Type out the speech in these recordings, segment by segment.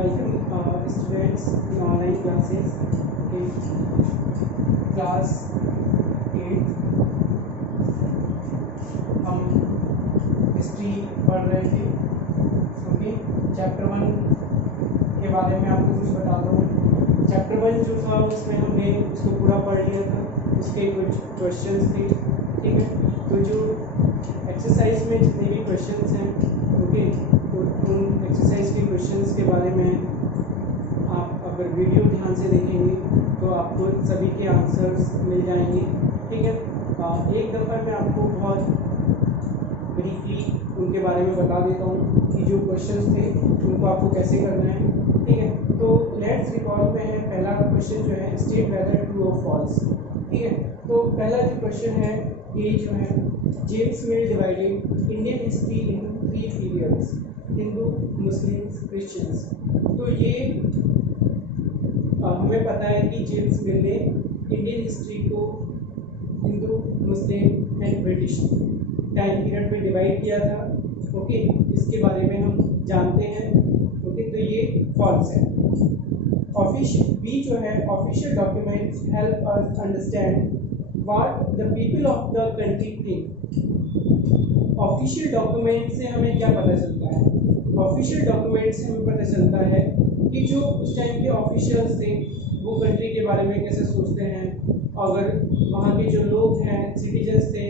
Welcome students in online classes. Okay. Class 8 हम history पढ़ रहे थे. ओके, चैप्टर 1 के बारे में आपको कुछ बता दूँ. चैप्टर 1 जो था उसमें हमने उसको पूरा पढ़ लिया था. उसके कुछ क्वेश्चंस थे. ठीक है, तो जो एक्सरसाइज में जितने भी क्वेश्चंस हैं, ओके, तो उन एक्सरसाइज के क्वेश्चंस के बारे में आप अगर वीडियो ध्यान से देखेंगे तो आपको सभी के आंसर्स मिल जाएंगे. ठीक है, एक दफ़ा मैं आपको बहुत ब्रीफली उनके बारे में बता देता हूँ कि जो क्वेश्चंस थे उनको आपको कैसे करना है. ठीक है, तो लेट्स रिकॉल में है. पहला क्वेश्चन जो है स्टेट वेदर ट्रू और फॉल्स. ठीक है, तो पहला जो क्वेश्चन है ये जो है जेम्स मिल divided Indian history into 3 periods: Hindu, Muslims, Christians. तो ये हमें पता है कि जेम्स मिल ने इंडियन हिस्ट्री को Hindu, Muslim and British time period में डिवाइड किया था. ओके, इसके बारे में हम जानते हैं. ओके, तो ये फॉल्स है. बी जो है official documents help us understand what the people of the country think. Official document से हमें क्या पता चलता है? ऑफिशियल डॉक्यूमेंट से हमें पता चलता है कि जो उस टाइम के ऑफिशियल्स थे वो कंट्री के बारे में कैसे सोचते हैं. अगर वहाँ के जो लोग हैं, सिटीजन्स थे,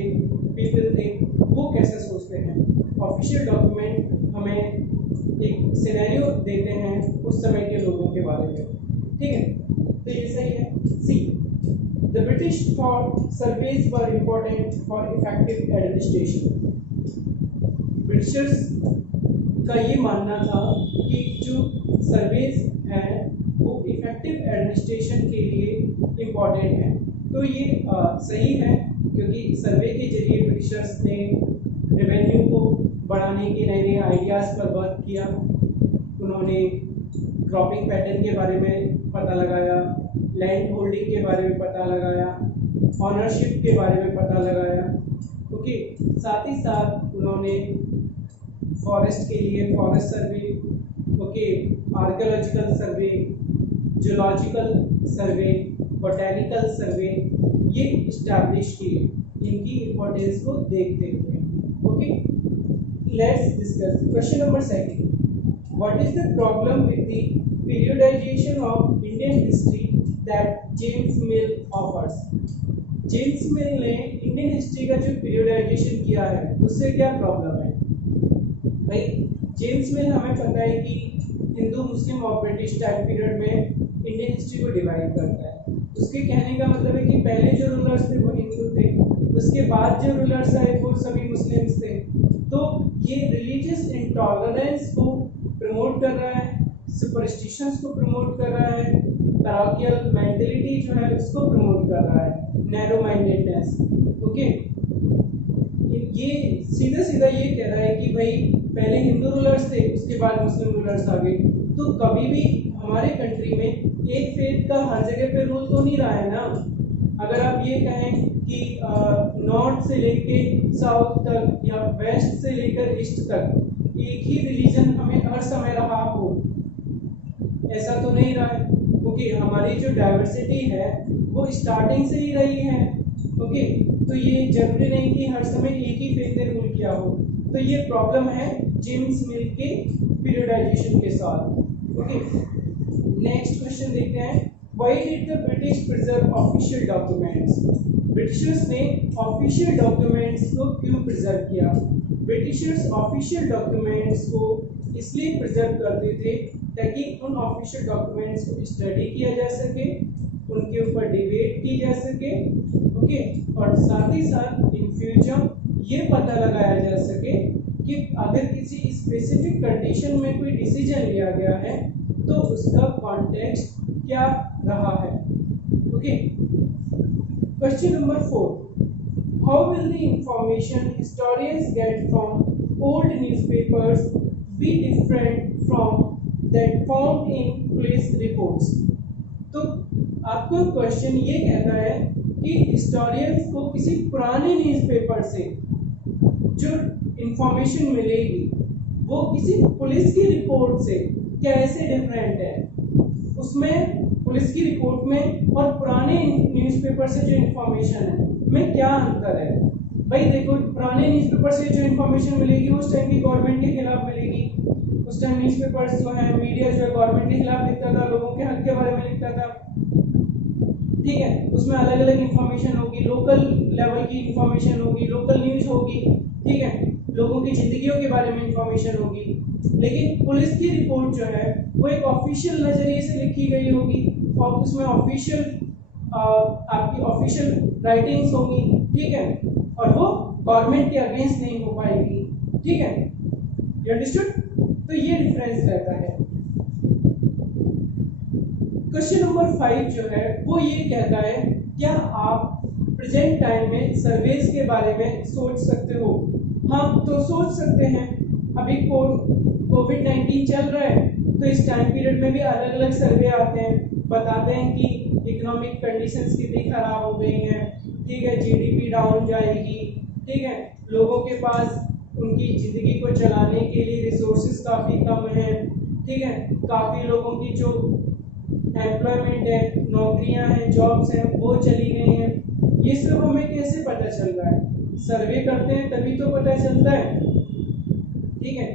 पीपल थे, वो कैसे सोचते हैं. ऑफिशियल डॉक्यूमेंट हमें एक सिनेरियो देते हैं उस समय के लोगों के बारे में. ठीक है, तो ये सही है. See, the British thought surveys were important for effective administration. Britishers का ये मानना था कि जो सर्वेज हैं वो इफेक्टिव एडमिनिस्ट्रेशन के लिए इम्पोर्टेंट है. तो ये सही है, क्योंकि सर्वे के जरिए ब्रिटिशर्स ने रेवेन्यू को बढ़ाने के नए नए आइडियाज़ पर वर्क किया. उन्होंने क्रॉपिंग पैटर्न के बारे में पता लगाया, लैंड होल्डिंग के बारे में पता लगाया, ऑनरशिप के बारे में पता लगाया. ओके, साथ ही साथ उन्होंने फॉरेस्ट के लिए forest survey, okay, archaeological survey, zoological survey, botanical survey ये इस्टेब्लिश किए. इनकी इम्पोर्टेंस को देखते हुए. Okay, let's discuss question number 2. What is the problem with the periodization of Indian history that James Mill offers. James Mill ने Indian history का जो periodisation किया है उससे क्या प्रॉब्लम है? भाई, जेम्स मिल हमें पता है कि हिंदू, मुस्लिम और ब्रिटिश टाइम पीरियड में इंडियन हिस्ट्री को डिवाइड करता है. उसके कहने का मतलब है कि पहले जो रूलर्स थे वो हिंदू थे, उसके बाद जो रूलर्स आए वो सभी मुस्लिम्स थे. तो ये रिलीजियस इंटॉलरेंस को प्रमोट कर रहा है, सुपरस्टिशंस को प्रमोट कर रहा है, पैराकियल मेंटलिटी जो है उसको प्रमोट कर रहा है, नैरो माइंडेडनेस. ओके, ये सीधा सीधा ये कह रहा है कि भाई पहले हिंदू रूलर्स थे, उसके बाद मुस्लिम रूलर्स आ गए. तो कभी भी हमारे कंट्री में एक फेथ का हर जगह पे रूल तो नहीं रहा है ना. अगर आप ये कहें कि नॉर्थ से लेके साउथ तक या वेस्ट से लेकर ईस्ट तक एक ही रिलीजन हमें हर समय रहा हो, ऐसा तो नहीं रहा है. ओके, हमारी जो डाइवर्सिटी है वो स्टार्टिंग से ही रही है. ओके, तो ये जरूरी नहीं कि हर समय एक ही फेथ ने रूल किया हो. तो ये प्रॉब्लम है जेम्स मिल के पीरियडाइजेशन के साथ. ओके, नेक्स्ट क्वेश्चन देखते हैं. Why did the British preserve official documents? Britishers ने ऑफिशियल डॉक्यूमेंट्स को क्यों प्रिजर्व किया? ब्रिटिशर्स ऑफिशियल डॉक्यूमेंट्स को इसलिए प्रिजर्व करते थे ताकि उन ऑफिशियल डॉक्यूमेंट्स को स्टडी किया जा सके, उनके ऊपर डिबेट की जा सके. ओके, और साथ ही साथ इन फ्यूचर ये पता लगाया जा सके कि अगर किसी स्पेसिफिक कंडीशन में कोई डिसीजन लिया गया है तो उसका कॉन्टेक्स्ट क्या रहा है. Okay, question number 4. How will the information historians get from old newspapers be different from that found in police reports. तो आपका क्वेश्चन ये कहता है कि हिस्टोरियंस को किसी पुराने न्यूज़पेपर से जो इंफॉर्मेशन मिलेगी वो किसी पुलिस की रिपोर्ट से कैसे डिफरेंट है, उसमें पुलिस की रिपोर्ट में और पुराने न्यूज़पेपर से जो इंफॉर्मेशन है में क्या अंतर है। भाई देखो, पुराने न्यूज़पेपर से जो इंफॉर्मेशन मिलेगी उस टाइम की गवर्नमेंट के खिलाफ मिलेगी। उस टाइम न्यूज़पेपर्स जो है, मीडिया जो है गवर्नमेंट के खिलाफ लिखता था, लोगों के हक के बारे में लिखता था, ठीक है। उसमें अलग अलग इंफॉर्मेशन होगी, लोकल लेवल की इंफॉर्मेशन होगी, लोकल न्यूज़ होगी, ठीक है, लोगों की जिंदगियों के बारे में इंफॉर्मेशन होगी। लेकिन पुलिस की रिपोर्ट जो है वो एक ऑफिशियल नजरिए से लिखी गई होगी और उसमें ऑफिशियल आपकी ऑफिशियल राइटिंग्स होंगी, ठीक है, और वो गवर्नमेंट के अगेंस्ट नहीं हो पाएगी, ठीक है। You understood? तो ये डिफरेंस रहता है। क्वेश्चन नंबर 5 जो है वो ये कहता है, क्या आप प्रेजेंट टाइम में सर्वेस के बारे में सोच सकते हो? हाँ, तो सोच सकते हैं। अभी कोविड-19 चल रहा है, तो इस टाइम पीरियड में भी अलग अलग सर्वे आते हैं, बताते हैं कि इकोनॉमिक कंडीशंस कितनी खराब हो गई हैं, ठीक है, जीडीपी डाउन जाएगी, ठीक है, लोगों के पास उनकी जिंदगी को चलाने के लिए रिसोर्सेज काफ़ी कम है, ठीक है, काफ़ी लोगों की जो एम्प्लॉयमेंट है, नौकरियां हैं, जॉब्स हैं, वो चली गई हैं। ये सब हमें कैसे पता चल रहा है? सर्वे करते हैं तभी तो पता चलता है, ठीक है।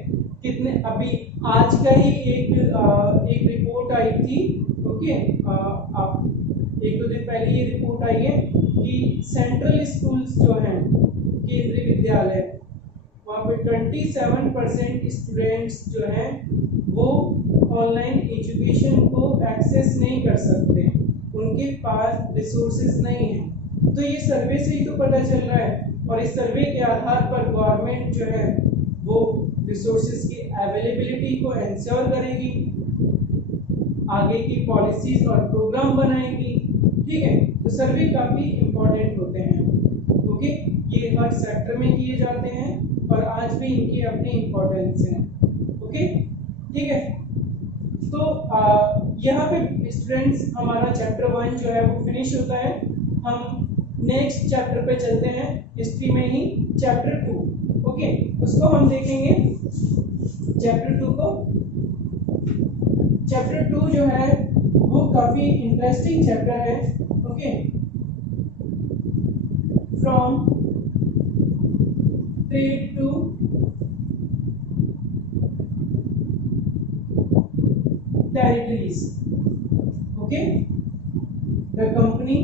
कितने अभी आज का ही एक रिपोर्ट आई थी, ओके, आप एक दो दिन पहले ये रिपोर्ट आई है कि सेंट्रल स्कूल्स जो हैं, केंद्रीय विद्यालय, वहाँ पे 27% स्टूडेंट्स जो हैं वो ऑनलाइन एजुकेशन को एक्सेस नहीं कर सकते, उनके पास रिसोर्सेज नहीं है। तो ये सर्वे से ही तो पता चल रहा है, और इस सर्वे के आधार पर गवर्नमेंट जो है वो रिसोर्सेज की अवेलेबिलिटी को इंश्योर करेगी, आगे की पॉलिसीज और प्रोग्राम बनाएगी, ठीक है। तो सर्वे काफ़ी इम्पोर्टेंट होते हैं, ओके। ये हर सेक्टर में किए जाते हैं और आज भी इनकी अपनी इम्पोर्टेंस है, ओके, ठीक है। तो यहाँ पे स्टूडेंट्स हमारा चैप्टर 1 जो है वो फिनिश होता है। हम नेक्स्ट चैप्टर पे चलते हैं, हिस्ट्री में ही चैप्टर 2, ओके। उसको हम देखेंगे चैप्टर 2 को। चैप्टर 2 जो है वो काफी इंटरेस्टिंग चैप्टर है, okay. From trade to territories, okay, the company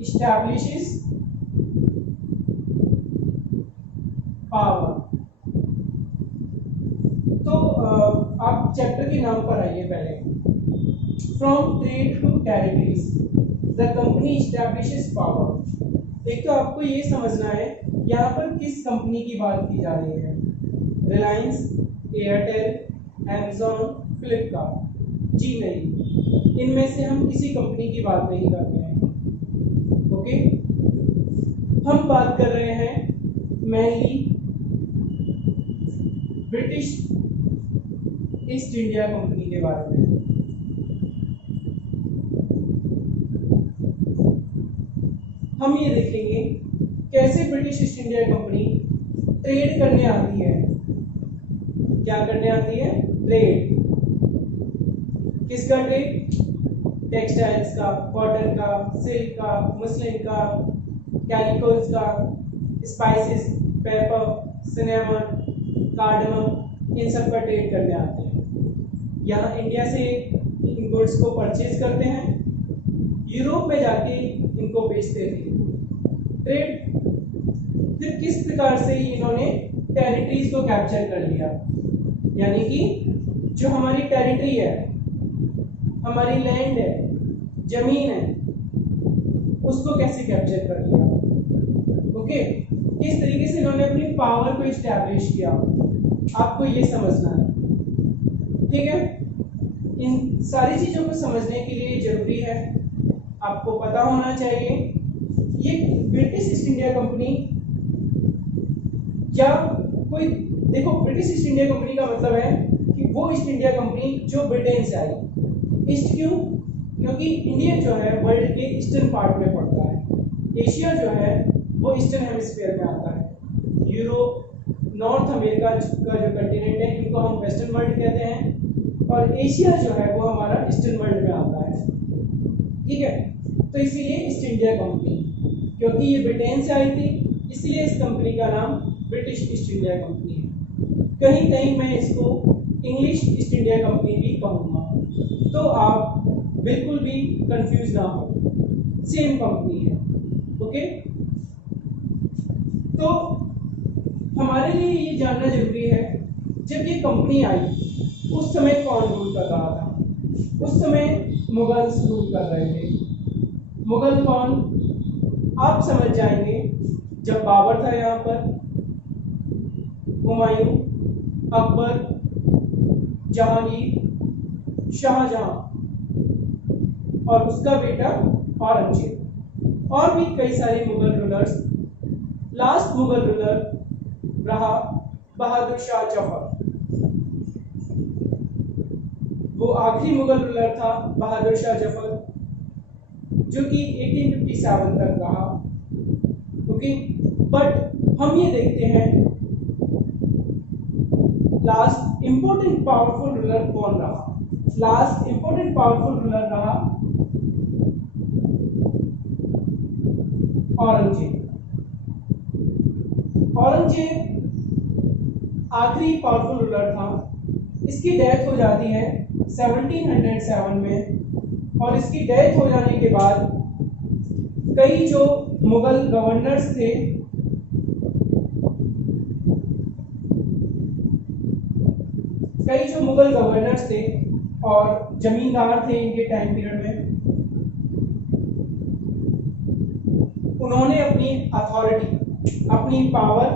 establishes power। तो आप चैप्टर के नाम पर आइए पहले। From trade to territories the company establishes power। एक तो आपको ये समझना है यहाँ पर किस कंपनी की बात की जा रही है। Reliance, Airtel, Amazon, Flipkart? जी नहीं, इनमें से हम किसी कंपनी की बात नहीं कर रहे हैं, ओके। हम बात कर रहे हैं mainly British east India company के बारे में। हम ये देखेंगे कैसे British east India company trade करने आती है। क्या करने आती है? ट्रेड। किसका ट्रेड? टेक्सटाइल्स का, कॉटन का, सिल्क का, मुस्लिन का, कैलिकोस का, स्पाइसेस, पेपर, सिनेमन, कार्डमम, इन सब का ट्रेड करने आते हैं। यहाँ इंडिया से इन गुड्स को परचेज करते हैं, यूरोप में जाके इनको बेचते थे। ट्रेड। फिर किस प्रकार से इन्होंने टेरिटरीज को कैप्चर कर लिया, यानी कि जो हमारी टेरिटरी है, हमारी लैंड है, जमीन है, उसको कैसे कैप्चर कर लिया, ओके। किस तरीके से इन्होंने अपनी पावर को इस्टेब्लिश किया, आपको ये समझना है, ठीक है। इन सारी चीजों को समझने के लिए जरूरी है आपको पता होना चाहिए ये ब्रिटिश ईस्ट इंडिया कंपनी या कोई, देखो ब्रिटिश ईस्ट इंडिया कंपनी का मतलब है कि वो ईस्ट इंडिया कंपनी जो ब्रिटेन से आई। ईस्ट क्यों? क्योंकि इंडिया जो है वर्ल्ड के ईस्टर्न पार्ट में पड़ता है, एशिया जो है वो ईस्टर्न हेमिस्फीयर में आता है, यूरोप नॉर्थ नॉर्थ अमेरिका का जो कंटिनेंट है इनको हम वेस्टर्न वर्ल्ड कहते हैं, और एशिया जो है वो हमारा ईस्टर्न वर्ल्ड में आता है। ठीक है, तो इसीलिए ईस्ट इंडिया कंपनी, क्योंकि ये ब्रिटेन से आई थी इसलिए इस कंपनी का नाम ब्रिटिश ईस्ट इंडिया कंपनी है। कहीं कहीं मैं इसको इंग्लिश ईस्ट इंडिया कंपनी भी कहूँगा, तो आप बिल्कुल भी कंफ्यूज ना हो, सेम कंपनी है। ओके, तो हमारे लिए ये जानना जरूरी है जब ये कंपनी आई उस समय कौन रूल कर रहा था। उस समय मुगल्स रूल कर रहे थे। मुगल कौन, आप समझ जाएंगे जब बाबर था यहाँ पर, हुमायूं, अकबर, जहांगीर, शाहजहां और उसका बेटा औरंगजेब, और भी कई सारे Mughal rulers. Last Mughal ruler रहा बहादुर शाह जफर, वो आखिरी मुगल रूलर था बहादुर शाह जफर, जो कि 1857 तक रहा। ओके, बट हम ये देखते हैं लास्ट इंपॉर्टेंट पावरफुल रूलर कौन रहा। लास्ट इंपॉर्टेंट पावरफुल रूलर रहा औरंगजेब। औरंगजेब आखिरी पावरफुल रूलर था। इसकी डेथ हो जाती है 1707 में, और इसकी डेथ हो जाने के बाद कई जो मुगल गवर्नर्स थे और जमींदार थे इनके टाइम पीरियड में, उन्होंने अपनी अथॉरिटी, अपनी पावर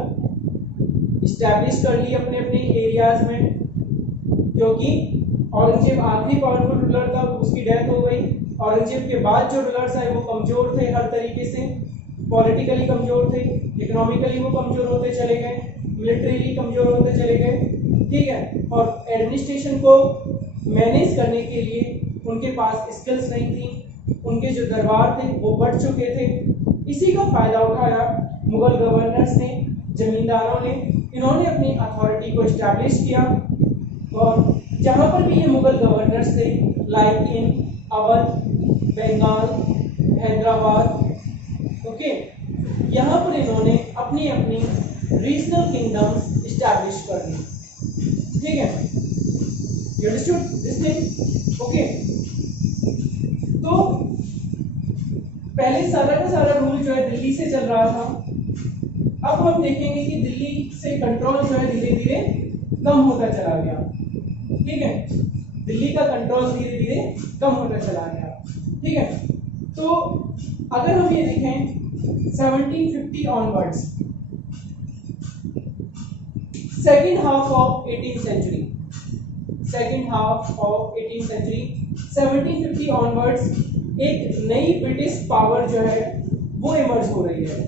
इस्टेब्लिश कर ली अपने अपने एरियाज में। क्योंकि औरंगजेब आखिरी पावरफुल रूलर था, उसकी डेथ हो गई। औरंगजेब के बाद जो रूलर्स आए वो कमजोर थे, हर तरीके से पॉलिटिकली कमजोर थे, इकोनॉमिकली वो कमजोर होते चले गए, मिलिट्रीली कमजोर होते चले गए। ठीक है, और एडमिनिस्ट्रेशन को मैनेज करने के लिए उनके पास स्किल्स नहीं थी, उनके जो दरबार थे वो बढ़ चुके थे। इसी का फायदा उठाया मुगल गवर्नर्स ने, जमींदारों ने। इन्होंने अपनी अथॉरिटी को इस्टेब्लिश किया, और जहां पर भी ये मुगल गवर्नर्स थे, like in Awadh, Bengal, Hyderabad, okay, यहाँ पर इन्होंने अपनी अपनी रीजनल किंगडम्स इस्टेब्लिश कर दी। ठीक है, you understood this thing? Okay, तो पहले सारा का सारा रूल जो है दिल्ली से चल रहा था। अब हम देखेंगे कि दिल्ली से कंट्रोल जो है धीरे धीरे कम होता चला गया। ठीक है, दिल्ली का कंट्रोल धीरे धीरे कम होता चला गया। ठीक है, तो अगर हम ये देखें 1750 onwards, second half of 18th century, 1750 onwards एक नई ब्रिटिश पावर जो है वो इमर्ज हो रही है।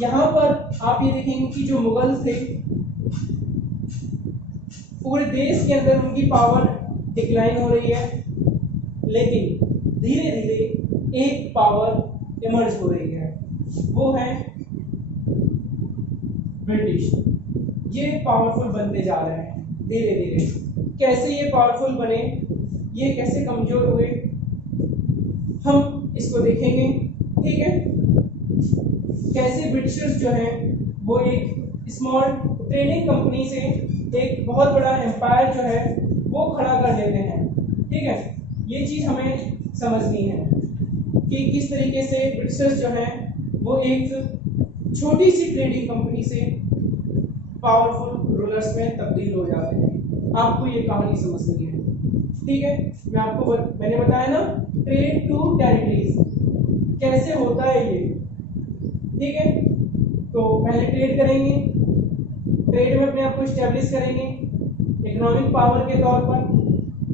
यहाँ पर आप ये देखेंगे कि जो मुगल थे पूरे देश के अंदर उनकी पावर डिक्लाइन हो रही है, लेकिन धीरे धीरे एक पावर इमर्ज हो रही है, वो है ब्रिटिश। ये पावरफुल बनते जा रहे हैं धीरे धीरे। कैसे ये पावरफुल बने, ये कैसे कमजोर हुए, हम इसको देखेंगे। ठीक है, कैसे ब्रिटिशर्स जो हैं वो एक स्मॉल ट्रेडिंग कंपनी से एक बहुत बड़ा एम्पायर जो है वो खड़ा कर लेते हैं। ठीक है, ये चीज़ हमें समझनी है कि किस तरीके से ब्रिटिशर्स जो हैं वो एक छोटी सी ट्रेडिंग कंपनी से पावरफुल रूलर्स में तब्दील हो जाते हैं। आपको ये कहानी समझनी है। ठीक है, मैंने बताया ना, ट्रेड टू टेरिटरीज कैसे होता है ये। ठीक है, तो पहले ट्रेड करेंगे, ट्रेड में अपने आप को स्टैब्लिश करेंगे इकोनॉमिक पावर के तौर पर,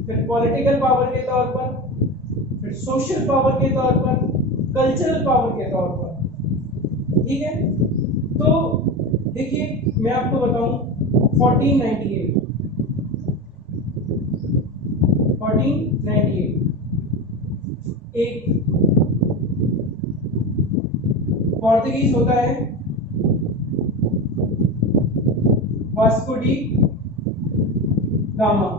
फिर पॉलिटिकल पावर के तौर पर, फिर सोशल पावर के तौर पर, कल्चरल पावर के तौर पर। ठीक है, तो देखिए मैं आपको बताऊं 1498 एक पोर्तुगीज होता है वास्को डी गामा।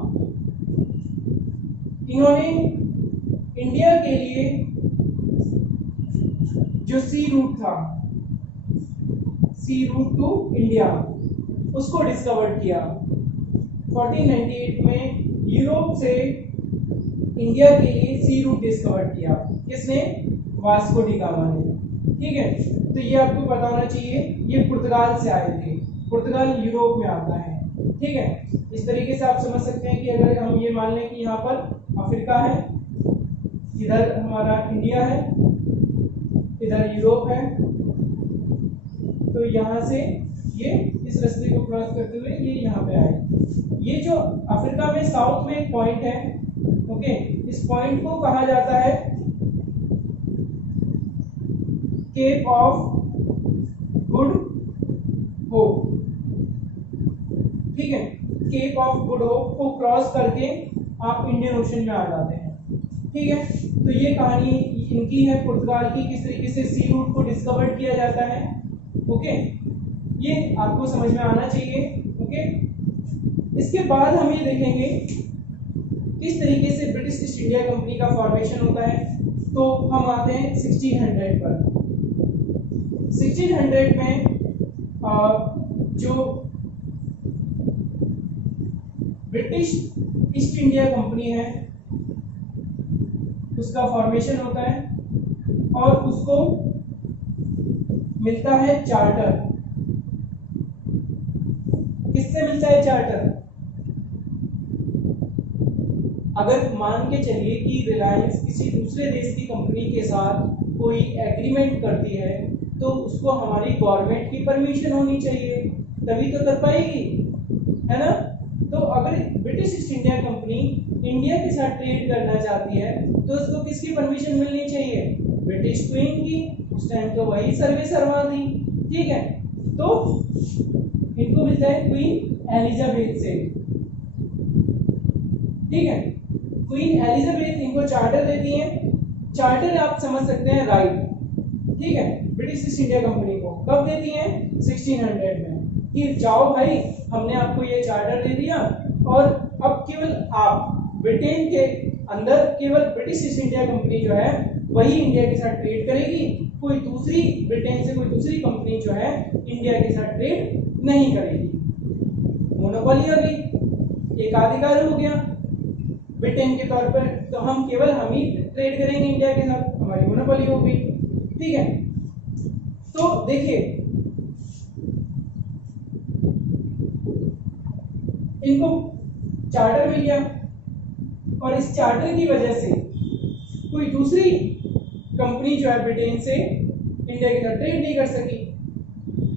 इन्होंने इंडिया के लिए जो सी रूट था, सी रूट टू इंडिया, उसको डिस्कवर किया। 1498 में यूरोप से इंडिया के लिए सी रूट डिस्कवर किया। किसने? वास्को डी गामा ने। ठीक है, तो ये आपको पता होना चाहिए, ये पुर्तगाल से आए थे। पुर्तगाल यूरोप में आता है। ठीक है, इस तरीके से आप समझ सकते हैं कि अगर हम ये मान लें कि यहाँ पर अफ्रीका है, इधर हमारा इंडिया है, इधर यूरोप है, तो यहाँ से ये इस रास्ते को क्रॉस करते हुए ये यहाँ पे आए। ये जो अफ्रीका में साउथ में एक पॉइंट है, ओके, इस पॉइंट को कहा जाता है केप ऑफ गुड होप। ठीक है, केप ऑफ गुड होप को क्रॉस करके आप इंडियन ओशन में आ जाते हैं। ठीक है, तो ये कहानी इनकी है, पुर्तगाल की, किस तरीके से सी रूट को डिस्कवर किया जाता है। ओके, ये आपको समझ में आना चाहिए। ओके, इसके बाद हम ये देखेंगे किस तरीके से ब्रिटिश ईस्ट इंडिया कंपनी का फॉर्मेशन होता है। तो हम आते हैं 1600 पर। 1600 में जो ब्रिटिश ईस्ट इंडिया कंपनी है उसका फॉर्मेशन होता है और उसको मिलता है चार्टर। किससे मिलता है चार्टर? अगर मान के चलिए कि रिलायंस किसी दूसरे देश की कंपनी के साथ कोई एग्रीमेंट करती है तो उसको हमारी गवर्नमेंट की परमिशन होनी चाहिए, तभी तो कर पाएगी, है ना। तो अगर British east India company India के साथ ट्रेड करना चाहती है तो उसको किसकी परमिशन मिलनी चाहिए? ब्रिटिश क्वीन की। उस टाइम तो वही सर्वे सर्वा थी। ठीक है, तो इनको मिलता है क्वीन एलिजाबेथ से। ठीक है, क्वीन एलिजाबेथ इनको चार्टर देती है। चार्टर आप समझ सकते हैं राइट। ठीक है, ब्रिटिश ईस्ट इंडिया कंपनी को कब देती हैं? 1600 में, कि जाओ भाई, हमने आपको ये चार्टर दे दिया और अब केवल आप ब्रिटेन के अंदर केवल ब्रिटिश ईस्ट इंडिया कंपनी जो है वही इंडिया के साथ ट्रेड करेगी, कोई दूसरी ब्रिटेन से कोई दूसरी कंपनी जो है इंडिया के साथ ट्रेड नहीं करेगी। मोनोपोली हो गई, एकाधिकार हो गया ब्रिटेन के तौर पर, तो हम केवल हम ही ट्रेड करेंगे इंडिया के साथ, हमारी मोनोपोली हो गई। ठीक है, तो देखिए इनको चार्टर मिल गया और इस चार्टर की वजह से कोई दूसरी कंपनी जो है ब्रिटेन से इंडिया के साथ ट्रेड नहीं कर सकी।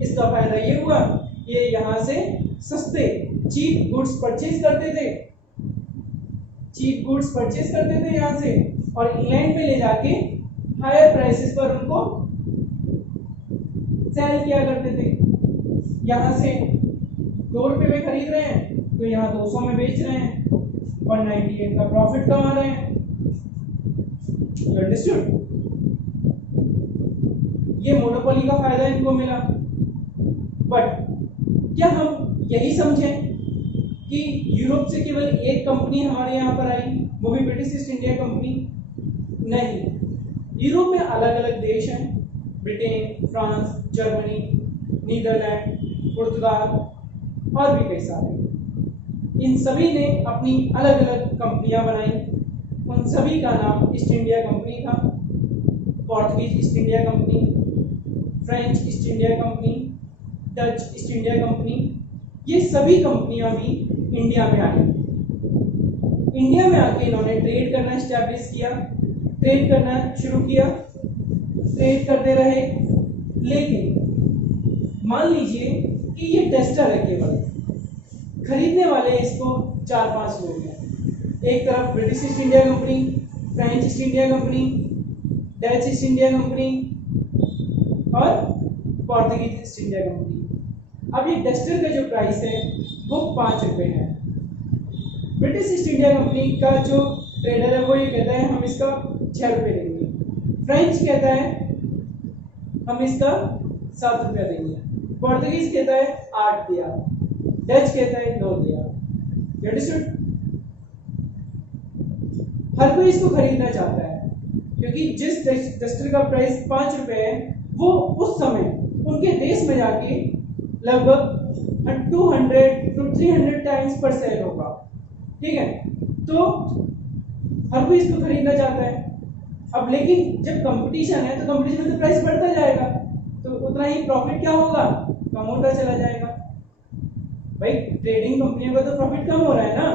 इसका फायदा ये हुआ, ये यहाँ से सस्ते चीप गुड्स परचेज करते थे, यहाँ से और इंग्लैंड में ले जाके हायर प्राइसेस पर उनको सेल किया करते थे। यहाँ से 2 रुपए में खरीद रहे हैं तो यहाँ 200 में बेच रहे हैं, 198 का प्रॉफिट कमा रहे हैं। You understood? ये मोनोपोली का फायदा इनको मिला। बट क्या हम यही समझें कि यूरोप से केवल एक कंपनी हमारे यहाँ पर आई, वो भी ब्रिटिश ईस्ट इंडिया कंपनी? नहीं, यूरोप में अलग अलग देश हैं, ब्रिटेन, फ्रांस, जर्मनी, नीदरलैंड, पुर्तगाल और भी कई सारे। इन सभी ने अपनी अलग अलग कंपनियां बनाई। उन सभी का नाम ईस्ट इंडिया कंपनी था। Portuguese east India company, French east India company, Dutch east India company, ये सभी कंपनियां भी इंडिया में आई। इंडिया में आके इन्होंने ट्रेड करना एस्टैब्लिश किया, ट्रेड करना शुरू किया, ट्रेड करते रहे। लेकिन मान लीजिए कि ये टेस्टर है, केवल खरीदने वाले इसको 4-5 लोग हैं। एक तरफ British east India company, French east India company, Dutch east India company और पोर्तुगीज ईस्ट इंडिया कंपनी। अब ये टेस्टर का जो प्राइस है वो 5 रुपए है। ब्रिटिश ईस्ट इंडिया कंपनी का जो ट्रेडर है वो ये कहता है हम इसका 6 रुपए देंगे। फ्रेंच कहता है हम इसका 7 रुपया देंगे। पोर्तुगीज कहता है 8 दिया। डच कहता है नो दिया। अंडरस्टूड? हर कोई इसको खरीदना चाहता है क्योंकि जिस डस्टर का प्राइस 5 रुपए है वो उस समय उनके देश में जाके लगभग 200 to 300 टाइम्स पर सेल होगा। ठीक है, तो हर कोई इसको खरीदना चाहता है। अब लेकिन जब कंपटीशन है तो कंपटीशन में तो प्राइस बढ़ता जाएगा, तो उतना ही प्रॉफिट क्या होगा, कम होता चला जाएगा। भाई ट्रेडिंग कंपनियों का तो प्रॉफिट कम हो रहा है ना,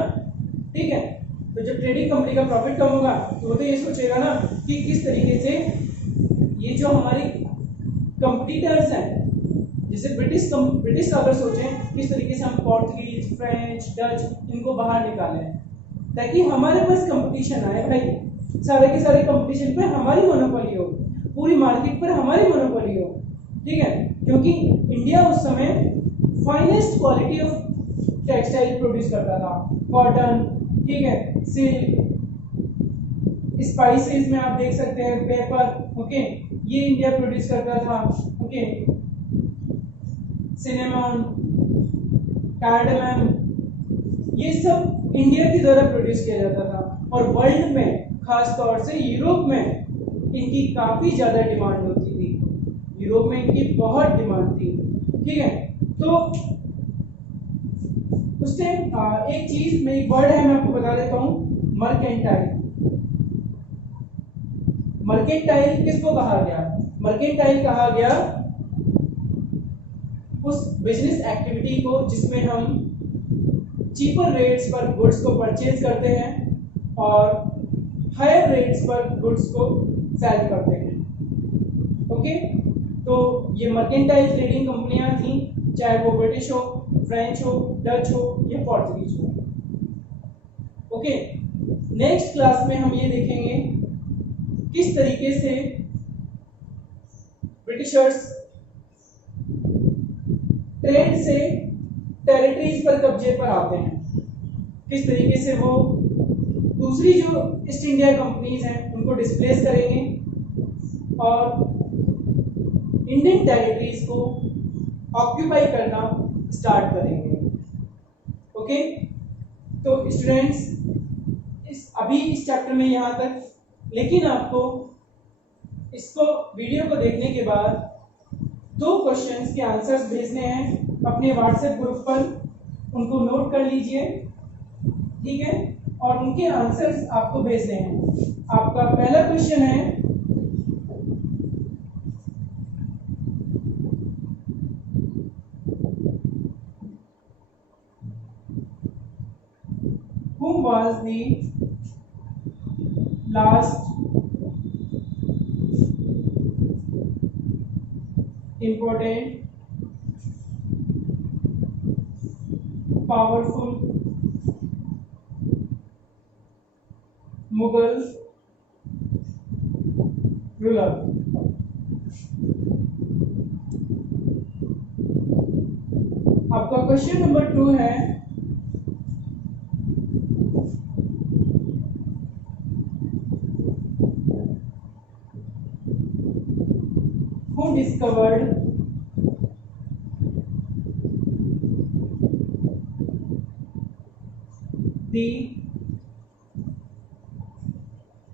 ठीक है, तो जब ट्रेडिंग कंपनी का प्रॉफिट कम होगा तो वो तो ये सोचेगा ना कि किस तरीके से ये जो हमारी कंपटीटर्स हैं, जैसे ब्रिटिश का अगर सोचें किस तरीके से हम पोर्तुगीज, फ्रेंच, डच इनको बाहर निकालें ताकि हमारे पास कंपटीशन आए। भाई सारे के सारे कंपटीशन पे हमारी मोनोपोली हो, पूरी मार्केट पर हमारी मोनोपोली हो। ठीक है, क्योंकि इंडिया उस समय finest quality of textile produce करता था, कॉटन, ठीक है, सिल्क, स्पाइसेस में आप देख सकते हैं पेपर, ओके, ये इंडिया प्रोड्यूस करता था, ओके, सिनेमन, कार्डमम, ये सब इंडिया के द्वारा प्रोड्यूस किया जाता था। और वर्ल्ड में खास तौर से यूरोप में इनकी काफी ज्यादा डिमांड होती थी, यूरोप में इनकी बहुत डिमांड थी। ठीक है, तो उस टाइम एक चीज में एक वर्ड है मैं आपको बता देता हूं, मर्केंटाइल। मर्केंटाइल किसको कहा गया? मर्केंटाइल कहा गया उस बिजनेस एक्टिविटी को जिसमें हम चीपर रेट्स पर गुड्स को परचेज करते हैं और हायर रेट्स पर गुड्स को सेल करते हैं। ओके, तो ये मर्केंटाइल ट्रेडिंग कंपनियां थी, चाहे वो ब्रिटिश हो, फ्रेंच हो, डच हो या पोर्तुगीज हो। ओके, नेक्स्ट क्लास में हम ये देखेंगे किस तरीके से ब्रिटिशर्स ट्रेड से टेरिटरीज पर कब्जे पर आते हैं, किस तरीके से वो दूसरी जो ईस्ट इंडिया कंपनीज हैं उनको डिस्प्लेस करेंगे और इंडियन टेरिटरीज को ऑक्यूपाई करना स्टार्ट करेंगे। ओके, तो स्टूडेंट्स अभी इस चैप्टर में यहाँ तक, लेकिन आपको इसको वीडियो को देखने के बाद 2 क्वेश्चंस के आंसर्स भेजने हैं अपने व्हाट्सएप ग्रुप पर, उनको नोट कर लीजिए, ठीक है, और उनके आंसर्स आपको भेजने हैं। आपका पहला क्वेश्चन है, whom was the last important powerful Mughal ruler? आपका क्वेश्चन नंबर 2 है, who discovered the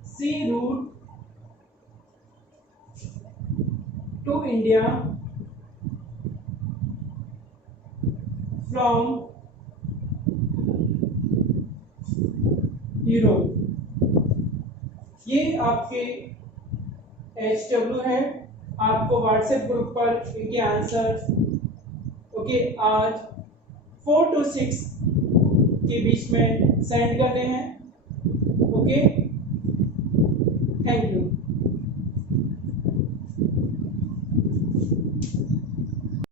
sea route to India from Europe? ये आपके HW है, आपको व्हाट्सएप ग्रुप पर इनके आंसर ओके आज 4 to 6 के बीच में सेंड करने हैं। Okay, thank you.